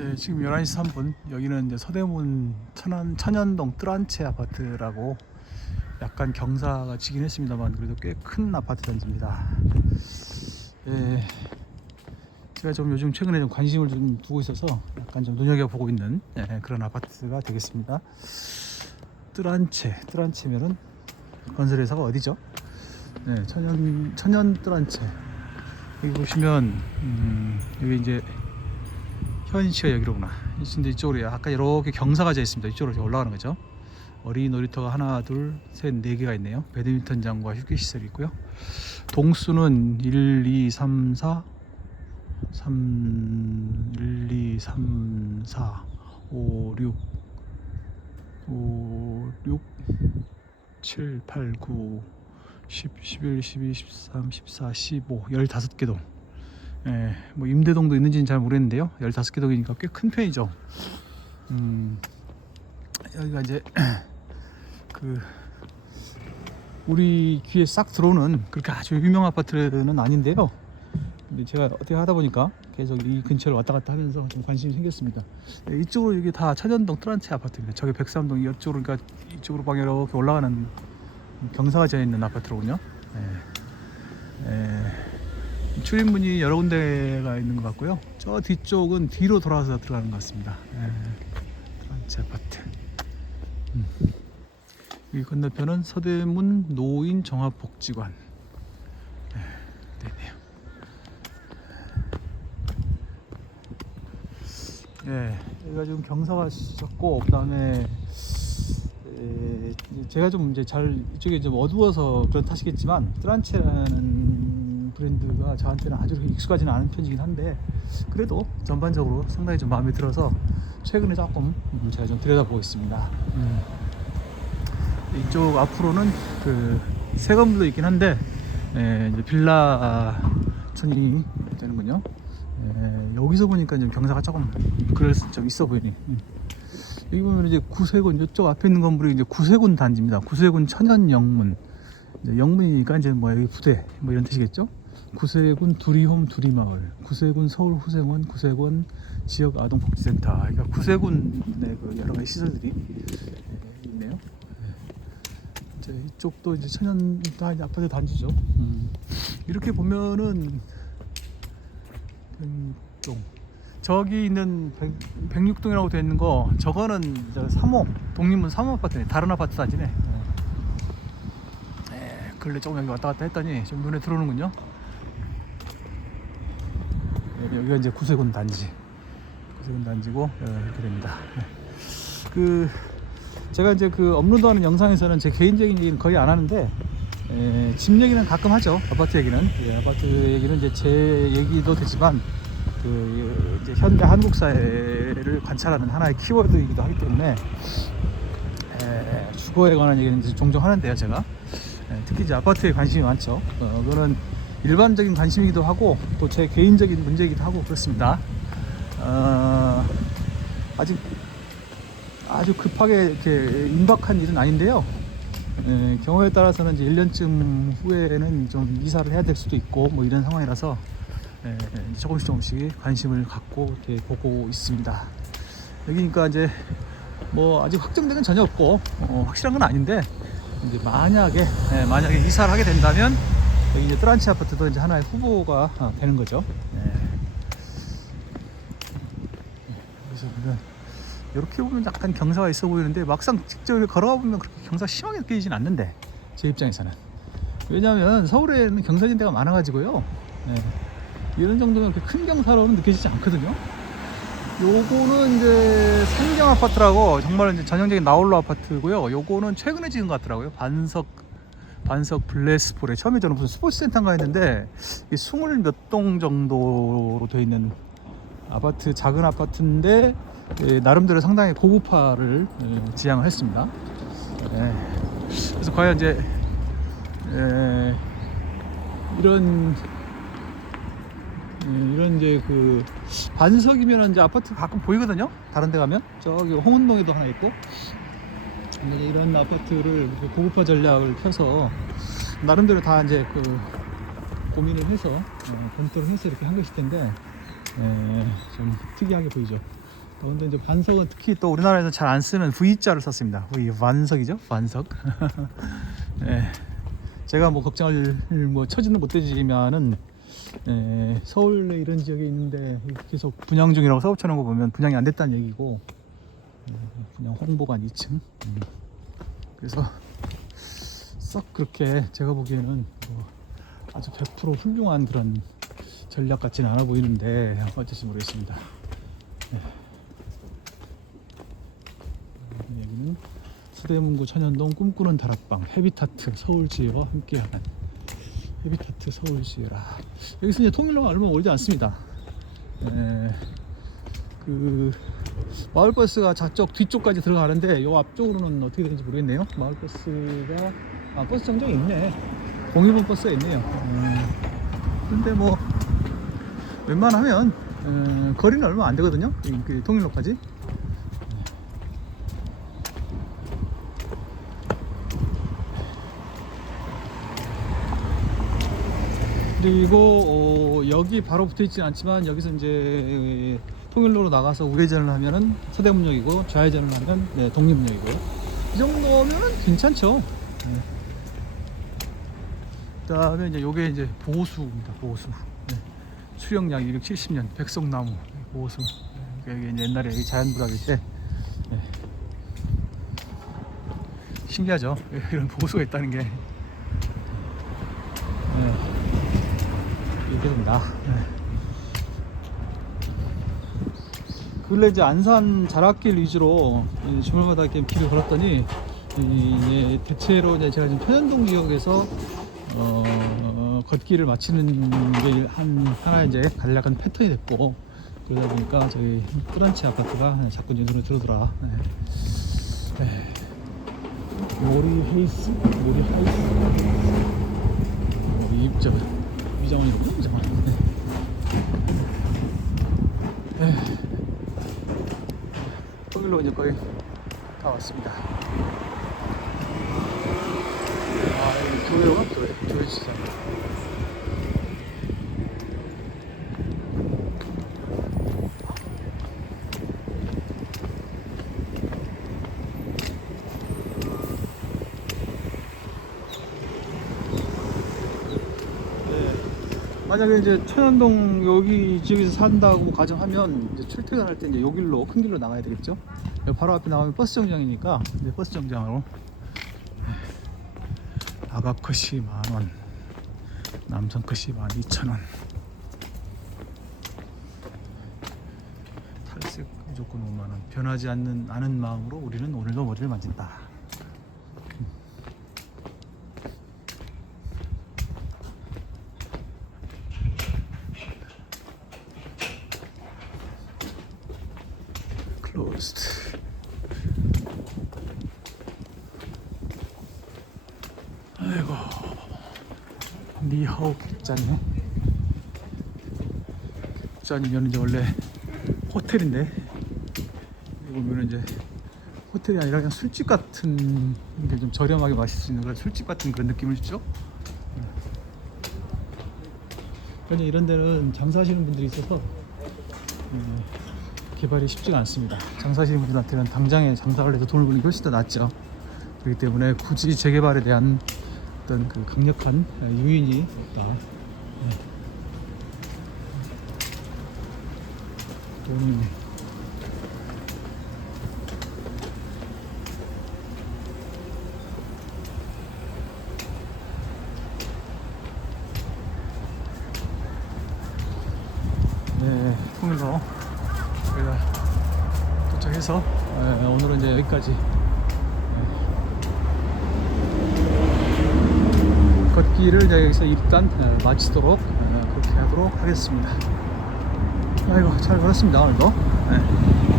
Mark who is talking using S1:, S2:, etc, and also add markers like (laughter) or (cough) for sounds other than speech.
S1: 네, 지금 11시 3분. 여기는 이제 서대문 천안, 천연동 뜰한채 아파트라고 약간 경사가 지긴 했습니다만 그래도 꽤 큰 아파트 단지입니다. 예, 제가 좀 요즘 최근에 좀 관심을 좀 두고 있어서 약간 좀 눈여겨보고 있는 예, 그런 아파트가 되겠습니다. 뜰한채, 뜰한채면은 건설회사가 어디죠? 네, 천연, 천연 뜰한채. 여기 보시면, 음, 여기 이제 현시가 여기로구나. 근데 이쪽으로 아까 이렇게 경사가 져 있습니다. 이쪽으로 올라가는 거죠. 어린이 놀이터가 하나, 둘, 셋, 네 개가 있네요. 배드민턴장과 휴게 시설이 있고요. 동수는 1, 2, 3, 4, 3, 1, 2, 3, 4, 5, 6, 5, 6, 7, 8, 9, 10, 11, 12, 13, 14, 15, 15개 동. 예, 뭐 임대동도 있는지는 잘 모르겠는데요. 15개 동이니까 꽤 큰 편이죠. 음, 여기가 이제 (clears throat) 그 우리 귀에 싹 들어오는 그렇게 아주 유명 아파트는 아닌데요. 근데 제가 어떻게 하다 보니까 계속 이 근처를 왔다 갔다 하면서 좀 관심이 생겼습니다. 네, 이쪽으로 이게 다 천연동 트란체 아파트입니다. 저기 백삼동 이쪽으로 그러니까 이쪽으로 방향 이렇게 올라가는 경사가 져 있는 아파트로군요. 예. 예. 출입문이 여러 군데가 있는 것 같고요. 저 뒤쪽은 뒤로 돌아서 들어가는 것 같습니다. 예. 트란체 아파트. 음. 이 건너편은 서대문 노인 종합복지관. 예, 되네요. 예, 여기가 지금 경사가 셨고 그다음에 에, 제가 좀 이제 잘 이쪽에 좀 어두워서 그런 탓이겠지만 트란체라는 브랜드가 저한테는 아주 익숙하지는 않은 편이긴 한데 그래도 전반적으로 상당히 좀 마음에 들어서 최근에 조금 음, 제가 좀 들여다보겠습니다. 음. 이쪽 앞으로는 그 새 건물도 있긴 한데 에, 이제 빌라촌이 되는군요. 에, 여기서 보니까 좀 경사가 조금 그럴 수좀 있어 보이네. 음. 여기 보면 이제 구세군 이쪽 앞에 있는 건물이 이제 구세군 단지입니다. 구세군 천연 영문. 이제 영문이니까 이제 뭐 여기 부대 뭐 이런 뜻이겠죠. 구세군 두리홈 두리마을, 구세군 서울 후생원, 구세군 지역 아동복지센터. 그러니까 구세군의 그 여러 가지 시설들이 있네요. 이제 이쪽도 이제 천연 다 이제 아파트 단지죠. 음. 이렇게 보면은 백육동 저기 있는 백, 백육동이라고 되어 있는 거 저거는 저 3호 독립문 3호 아파트네 다른 아파트 단지네. 어. 네, 근래 조금 여기 왔다 갔다 했더니 좀 눈에 들어오는군요. 여기, 여기가 이제 구세군 단지. 구세군 단지고 어, 이렇게 됩니다. 네. 그 제가 이제 그 업로드 하는 영상에서는 제 개인적인 얘기는 거의 안 하는데 에, 집 얘기는 가끔 하죠 아파트 얘기는 예, 아파트 얘기는 이제 제 얘기도 되지만 그 이제 현대 한국 사회를 관찰하는 하나의 키워드이기도 하기 때문에 에, 주거에 관한 얘기는 이제 종종 하는데요 제가 에, 특히 이제 아파트에 관심이 많죠 어, 그거는 일반적인 관심이기도 하고 또 제 개인적인 문제이기도 하고 그렇습니다 어, 아직 아주 급하게 이렇게 임박한 일은 아닌데요. 예, 경우에 따라서는 이제 1년쯤 후에는 좀 이사를 해야 될 수도 있고 뭐 이런 상황이라서 예, 조금씩 조금씩 관심을 갖고 이렇게 보고 있습니다. 여기니까 이제 뭐 아직 확정된 건 전혀 없고 어, 확실한 건 아닌데 이제 만약에 예, 만약에 이사를 하게 된다면 여기 이제 트란치 아파트도 이제 하나의 후보가 어, 되는 거죠. 예. 그래서 보면 이렇게 보면 약간 경사가 있어 보이는데 막상 직접 걸어가 보면 그렇게 경사 심하게 느껴지진 않는데 제 입장에서는 왜냐하면 서울에는 경사진 데가 많아가지고요 네. 이런 정도면 그렇게 큰 경사로는 느껴지지 않거든요 요거는 이제 상경 아파트라고 정말 이제 전형적인 나홀로 아파트고요 요거는 최근에 지은 것 같더라고요 반석 반석 블레스폴에 처음에 저는 무슨 스포츠 센터인가 했는데 이 스물 몇 동 정도로 되어 있는 아파트 작은 아파트인데 예, 나름대로 상당히 고급화를 예, 지향을 했습니다. 예, 그래서 과연 이제 예, 이런 예, 이런 이제 그 반석이면 이제 아파트 가끔 보이거든요. 다른 데 가면 저기 홍은동에도 하나 있고 근데 이런 아파트를 고급화 전략을 펴서 나름대로 다 이제 그 고민을 해서 어, 검토를 해서 이렇게 한 것일 텐데 예, 좀 특이하게 보이죠. 근데 이제 반석은 특히 또 우리나라에서 잘 안 쓰는 V자를 썼습니다. V 완석이죠, 완석. (laughs) 예. 제가 뭐 걱정을 뭐 처지는 못 되지만은 예, 서울에 이런 지역에 있는데 계속 분양 중이라고 사업쳐놓은 거 보면 분양이 안 됐다는 얘기고 음, 분양 홍보관 2층. 음. 그래서 썩 그렇게 제가 보기에는 뭐 아주 100% 훌륭한 그런 전략 같지는 않아 보이는데 어쩔지 모르겠습니다. 여기는 서대문구 천연동 꿈꾸는 다락방 헤비타트 서울지혜와 함께하는 헤비타트 서울지혜라 여기서 이제 통일로가 얼마 멀지 않습니다. 에, 그 마을버스가 저쪽 뒤쪽까지 들어가는데 요 앞쪽으로는 어떻게 되는지 모르겠네요. 마을버스가 아 버스 정장이 있네. 015 버스가 있네요. 음, 근데 뭐 웬만하면 음, 거리는 얼마 안 되거든요. 이- 그 통일로까지. 그리고 어, 여기 바로 붙어 있지는 않지만 여기서 이제 통일로로 나가서 우회전을 하면은 서대문역이고 좌회전을 하면 네, 독립역이고요. 이 정도면은 괜찮죠. 네. 그다음에 이제 요게 이제 보수입니다. 보수. 네. 수령약 270년 백석나무 보수. 네. 여기 이제 옛날에 자연불화기 때 네. 신기하죠. (laughs) 이런 보수가 있다는 게. 네. 이렇게 됩니다. 네. 근래 이제 안산 자락길 위주로 이 주말마다 이렇게 길을 걸었더니 이 이제 대체로 이제 제가 지금 편현동 지역에서 어, 걷기를 마치는 게 한 하나 이제 간략한 패턴이 됐고 그러다 보니까 저희 프란치 아파트가 자꾸 이제 눈에 들어오더라. 네. 네. 요리 헤이스, 요리 하이스, 요리 입점, 위정원이군요, 위정원. 네. 네. 통일로 이제 거의 다 왔습니다. 아, 여기 교회가 교회, 교회 시장. 만약에 이제 천연동 여기 지역에서 산다고 가정하면 이제 출퇴근할 때 이제 요 길로 큰 길로 나가야 되겠죠. 여기 바로 앞에 나가면 버스 정장이니까 이제 버스 정장으로 아바컷이 만 원, 남성 컷이 만 이천 원. 탈색 무조건 5만 원. 변하지 않는 않은 마음으로 우리는 오늘도 머리를 만진다. Closed. 아이고 니하오 객잔이네 객잔이면 이제 원래 호텔인데 여기 보면 이제 호텔이 아니라 그냥 술집 같은 게 좀 저렴하게 마실 수 있는 그런 술집 같은 그런 느낌을 주죠? 그러니 이런 데는 장사하시는 분들이 있어서 음, 개발이 쉽지가 않습니다. 장사하시는 분들한테는 당장에 장사를 해서 돈을 버는 게 훨씬 더 낫죠. 그렇기 때문에 굳이 재개발에 대한 어떤 그 강력한 유인이 없다. 네. 돈이 네, 통일로 저희가 도착해서 에, 오늘은 이제 여기까지 에, 걷기를 여기서 일단 에, 마치도록 에, 그렇게 하도록 하겠습니다. 아이고 잘 걸었습니다 오늘도. 네.